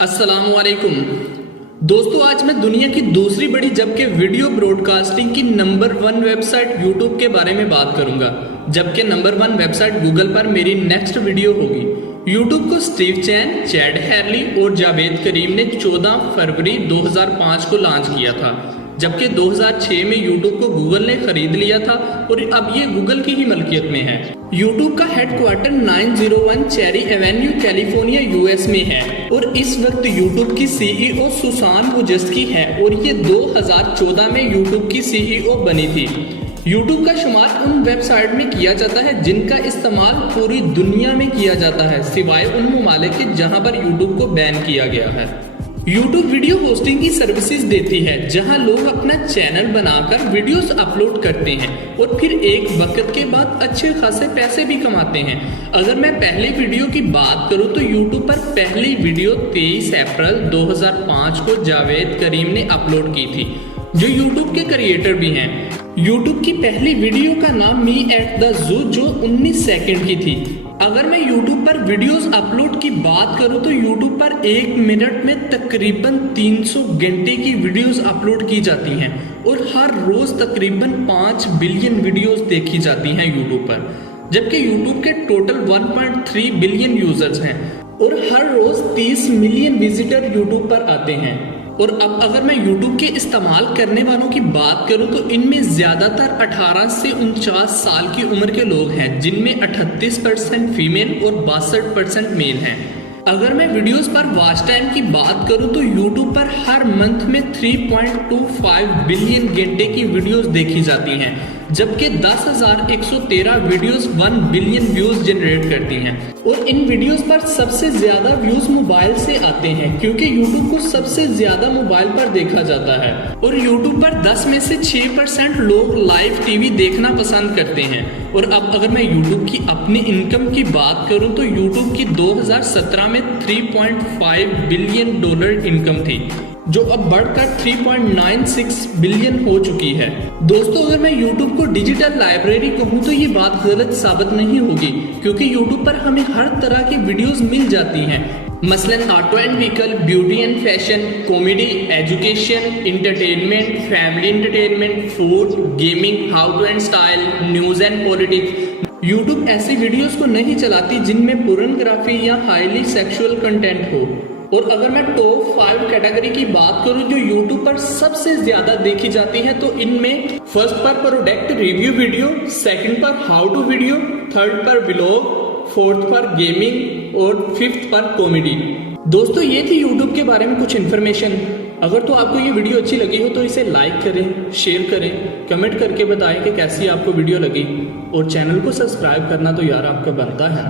अस्सलामुअलैकुम दोस्तों, आज मैं दुनिया की दूसरी बड़ी जबकि वीडियो ब्रॉडकास्टिंग की नंबर 1 वेबसाइट यूट्यूब के बारे में बात करूंगा। जबकि नंबर 1 वेबसाइट गूगल पर मेरी नेक्स्ट वीडियो होगी। यूट्यूब को स्टीव चैन, चैड हैरली और जावेद करीम ने 14 फरवरी 2005 को लॉन्च किया था, जबकि 2006 में यूट्यूब को गूगल ने खरीद लिया था और अब ये गूगल की ही मलकियत में है। यूट्यूब का headquarter 901 cherry Avenue California US में है और इस वक्त यूट्यूब की सीईओ सुसान वोजेस्की है और ये 2014 में यूट्यूब की सीईओ बनी थी। यूट्यूब का शुमार उन वेबसाइट में किया जाता है जिनका इस्तेमाल पूरी दुनिया में किया जाता है, सिवाय उन ममालिक के जहां पर यूट्यूब को बैन किया गया है। यूट्यूब वीडियो होस्टिंग की सर्विसेज देती है, जहां लोग अपना चैनल बनाकर वीडियोस अपलोड करते हैं और फिर एक वक्त के बाद अच्छे खासे पैसे भी कमाते हैं। अगर मैं पहली वीडियो की बात करूं तो यूट्यूब पर पहली वीडियो 23 अप्रैल 2005 को जावेद करीम ने अपलोड की थी, जो यूट्यूब के क्रिएटर भी हैं। यूट्यूब की पहली वीडियो का नाम मी एट द जू, जो 19 सेकंड की थी। अगर मैं YouTube पर वीडियोस अपलोड की बात करूं तो YouTube पर 1 मिनट में तकरीबन 300 घंटे की वीडियोस अपलोड की जाती हैं और हर रोज तकरीबन 5 बिलियन वीडियोस देखी जाती हैं YouTube पर, जबकि YouTube के टोटल 1.3 बिलियन यूजर्स हैं और हर रोज 30 मिलियन विजिटर YouTube पर आते हैं। और अब अगर मैं YouTube के इस्तेमाल करने वालों की बात करूं तो इनमें ज्यादातर 18 से 49 साल की उम्र के लोग हैं, जिनमें 38% फीमेल और 62% मेल हैं। अगर मैं वीडियोस पर वॉच टाइम की बात करूं तो YouTube पर हर मंथ में 3.25 बिलियन घंटे की वीडियोस देखी जाती हैं, जबकि 10,113 वीडियोस 1 बिलियन व्यूज जनरेट करती हैं। और इन वीडियोस पर सबसे ज्यादा व्यूज मोबाइल से आते हैं, क्योंकि YouTube को सबसे ज्यादा मोबाइल पर देखा जाता है। और YouTube पर 10 में से 6% लोग लाइव टीवी देखना पसंद करते हैं। और अब अगर मैं YouTube की अपनी इनकम की बात करूं तो YouTube की 2017 में $3.5 बिलियन इनकम थी, जो अब बढ़कर 3.96 बिलियन हो चुकी है। दोस्तों, अगर मैं YouTube को डिजिटल लाइब्रेरी कहूँ तो ये बात गलत साबित नहीं होगी, क्योंकि YouTube पर हमें हर तरह की वीडियोस मिल जाती हैं। मसलन auto and vehicle, beauty and fashion, comedy, education, entertainment, family entertainment, food, gaming, how to and style, news and politics. YouTube ऐसी वीडियोस को नहीं चलाती जिनमें पोर्नोग्राफी या हाईली सेक्सुअल कंटेंट हो। और अगर मैं टॉप 5 कैटेगरी की बात करूं जो YouTube पर सबसे ज्यादा देखी जाती है तो इनमें फर्स्ट पर प्रोडक्ट रिव्यू वीडियो, सेकंड पर हाउ टू वीडियो, थर्ड पर व्लॉग, फोर्थ पर गेमिंग और फिफ्थ पर कॉमेडी। दोस्तों, ये थी YouTube के बारे में कुछ इन्फॉर्मेशन। अगर तो आपको ये वीडियो अच्छी लगी हो तो इसे लाइक करें, शेयर करें, कमेंट करके बताएं कि कैसी आपको वीडियो लगी, और चैनल को सब्सक्राइब करना तो यार आपका बनता है।